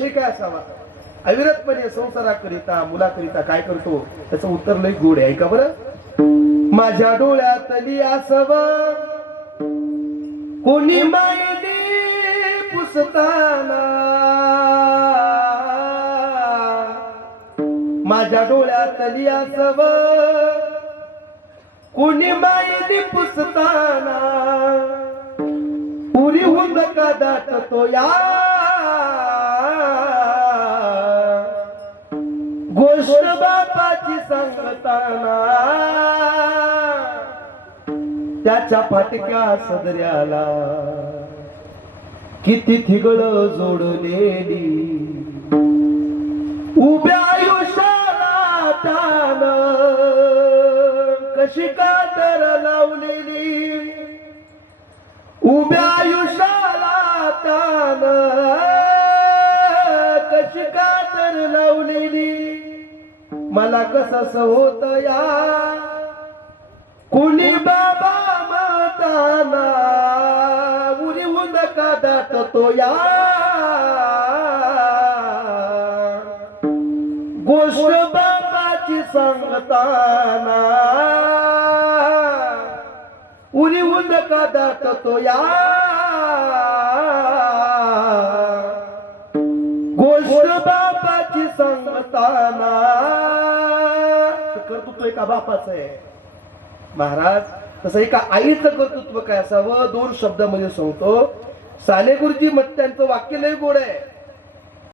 विषय काय असावा? अविरतपणे संसाराकरिता मुलाकरिता काय करतो त्याचं उत्तर लई गोड आहे. ऐका बरं. माझ्या डोळ्यातली आसव कोणी मायनी पुसताना, माझ्या डोळ्यातली आसव कोणी मायनी पुसताना, पुरी होत का दाटतो या गोष्ट बापाची सांगताना, त्याच्या फाटक्या सदऱ्याला किती थिगळ जोडलेली, उभ्या आयुष्याला तान कशी कातर लावलेली, उभ्या आयुष्याला तान कशी कातर लावलेली. मला कसं होत या कुणी बाबा माताना, उरी उद का दाटतो या गोष्ट बाबाची सांगताना, उरी उद का दाटतो या गोष्ट बापाची सांगताना. कर्तृत्व एका बापाचं आहे महाराज. तसं एका आईचं कर्तृत्व काय असावं दोन शब्दामध्ये सांगतो. साने गुरुजी मग त्यांचं वाक्य लय गोड आहे.